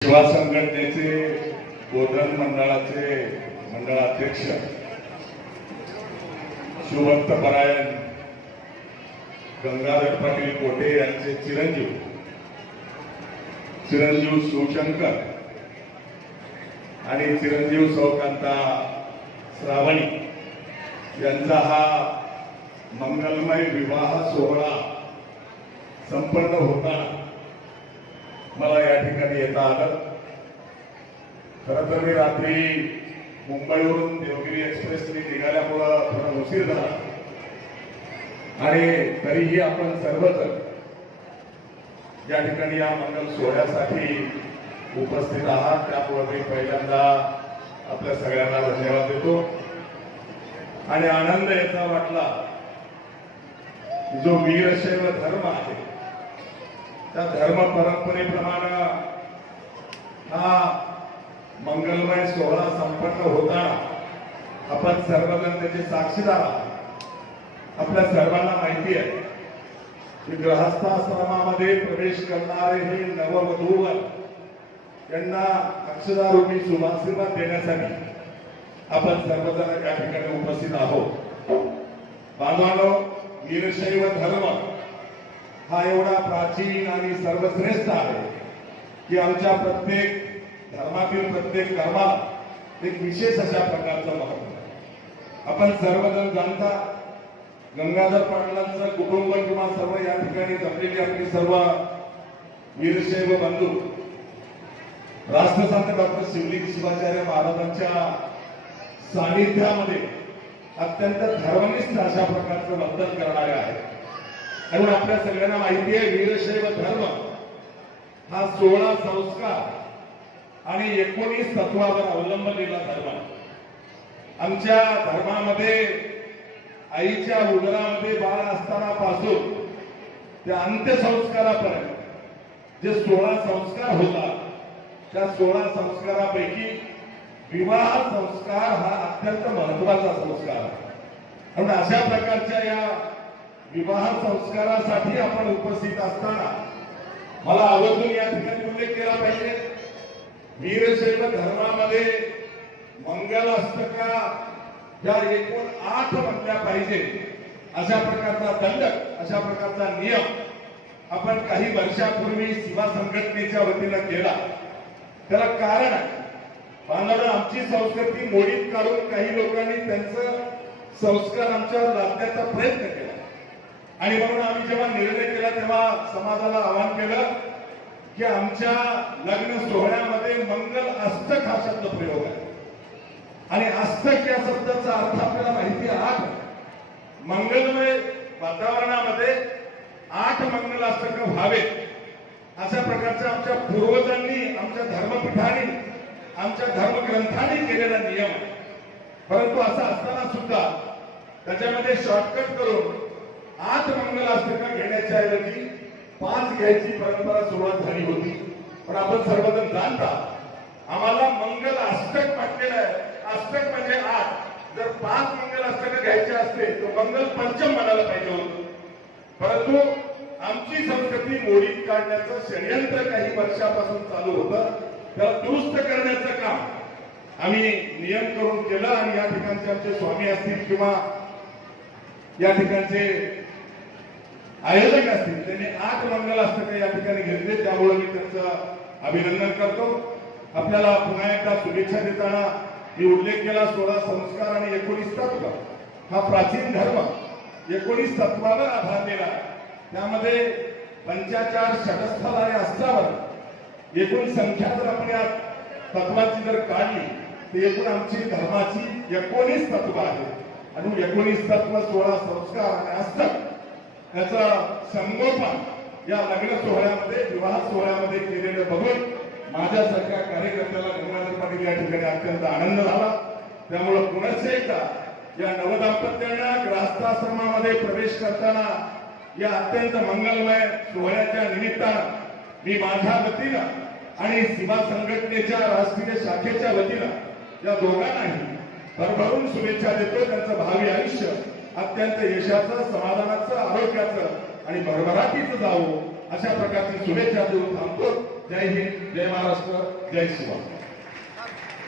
युवा संघटनेचे बोधन मंडळाचे मंडळाध्यक्ष शिवभक्त परायण गंगाधर पाटील कोटे यांचे चिरंजीव चिरंजीव शिवशंकर आणि चिरंजीव सौकांता श्रावणी यांचा हा मंगलमय विवाह सोहळा संपन्न होताना मला या ठिकाणी येता आलं. खरं तर मी रात्री मुंबईवरून देवगिरी एक्सप्रेसने निघाल्यामुळं थोडा उशीर झाला. आणि तरीही आपण सर्वजण या ठिकाणी या मंगल सोहळ्यासाठी उपस्थित आहात. त्यामुळे मी पहिल्यांदा आपल्या सगळ्यांना धन्यवाद देतो. आणि आनंद याचा वाटला जो वीरशैव धर्म आहे त्या धर्म परंपरेप्रमाणे हा मंगलमय सोहळा संपन्न होता. आपण सर्वजण त्याचे साक्षीदार आहात. आपल्या सर्वांना माहिती आहे की ग्रहस्थाश्रमामध्ये प्रवेश करणारे हे नववधूवर यांना अक्षदारूपी शुभाशीर्वाद देण्यासाठी आपण सर्वजण या ठिकाणी उपस्थित आहोत. बांधवांनो वीरशैव धर्म हा एवढा प्राचीन आणि सर्वश्रेष्ठ आहे की आमच्या प्रत्येक धर्मातील प्रत्येक कर्माला एक विशेष अशा प्रकारचं महत्त्व आहे. आपण सर्वजण जाणता गंगाधर पाटलांचं कुटुंब किंवा सर्व या ठिकाणी जमलेली आपली सर्व वीरशैव बंधू राष्ट्रसंत डॉक्टर शिवलिंग शिवाचार्य महाराजांच्या सानिध्यामध्ये अत्यंत धर्मनिष्ठ अशा प्रकारचं वर्तन करणारे आहेत आणि आपल्या सगळ्यांना माहिती आहे वीरशैव धर्म हा सोळा संस्कार आणि एकोणीस तत्वावर अवलंबलेला धर्म आहे. आमच्या धर्मामध्ये आईच्या उदरामध्ये बाळ असताना पासून त्या अंत्यसंस्कारापर्यंत जे सोळा संस्कार होतात त्या सोळा संस्कारापैकी विवाह संस्कार हा अत्यंत महत्त्वाचा संस्कार आहे. म्हणून अशा प्रकारच्या या विवाह संस्कारासाठी आपण उपस्थित असताना मला आवर्जून या ठिकाणी उल्लेख केला पाहिजे. वीरशैव धर्मामध्ये मंगल अष्टका या एकूण आठ म्हणल्या पाहिजे. अशा प्रकारचा दंडक अशा प्रकारचा नियम आपण काही वर्षापूर्वी शिवा संघटनेच्या वतीनं केला. त्याला कारण आहे आमची संस्कृती मोडीत काढून काही लोकांनी त्यांचं संस्कार आमच्यावर लादण्याचा प्रयत्न केला. आणि म्हणून आम्ही जेव्हा निर्णय केला तेव्हा समाजाला आवाहन केलं की आमच्या लग्न सोहळ्यामध्ये मंगल अस्तक हा शब्द प्रयोग आहे. आणि अस्तक या शब्दाचा अर्थ आपल्याला माहिती आहे. आठ मंगलमय वातावरणामध्ये आठ मंगल अस्तक व्हावे अशा प्रकारच्या आमच्या पूर्वजांनी आमच्या धर्मपीठांनी आमच्या धर्मग्रंथांनी केलेला नियम आहे. परंतु असं असताना सुद्धा त्याच्यामध्ये शॉर्टकट करून आठ मंगलाष्टका घेण्याच्या ऐवजी पाच घ्यायची परंपरा सुरुवात झाली होती. पण आपण सर्वजण जाणता आम्हाला मंगल अष्टक म्हटलेलं आहे. अष्टक म्हणजे आठ. जर पाच मंगल अष्टक घ्यायचे असते तर मंगल पंचम म्हणायला पाहिजे होत. परंतु आमची संस्कृती मोडीत काढण्याचं षडयंत्र काही वर्षापासून चालू होतं. त्याला दुरुस्त करण्याचं काम आम्ही नियम करून केलं आणि या ठिकाणचे आमचे स्वामी असतील किंवा या ठिकाणचे आयोजक असतील त्यांनी आठ मंगल असतं या ठिकाणी घेतले त्यामुळे मी त्यांचं अभिनंदन करतो. आपल्याला पुन्हा एकदा शुभेच्छा देताना मी उल्लेख केला सोळा संस्कार आणि एकोणीस तत्व. हा प्राचीन धर्म एकोणीस तत्वावर आधारलेला आहे. त्यामध्ये पंचाचार षटस्थल आणि अष्टावर एकूण संख्या जर आपण या तत्वाची जर काढली तर एकूण आमची धर्माची एकोणीस तत्व आहे आणि एकोणीस तत्व सोळा संस्कार आणि अष्टक याचा संगोपन या लग्न सोहळ्यामध्ये विवाह सोहळ्यामध्ये केलेलं बघून माझ्यासारख्या कार्यकर्त्याला गंगाधर पाटील या ठिकाणी अत्यंत आनंद झाला. त्यामुळं पुनश्च एकदा या नवदाम्पत्यांना ग्रहस्थाश्रमामध्ये प्रवेश करताना या अत्यंत मंगलमय सोहळ्याच्या निमित्तानं मी माझ्या वतीनं आणि सीमा संघटनेच्या राष्ट्रीय शाखेच्या वतीनं या दोघांनाही भरभरून शुभेच्छा देतो. त्यांचं भावी आयुष्य अत्यंत यशाचं समाधानाचं आरोग्याचं आणि भरभराटीचं जावं अशा प्रकारची शुभेच्छा देऊन थांबतो. जय हिंद जय महाराष्ट्र जय शिवा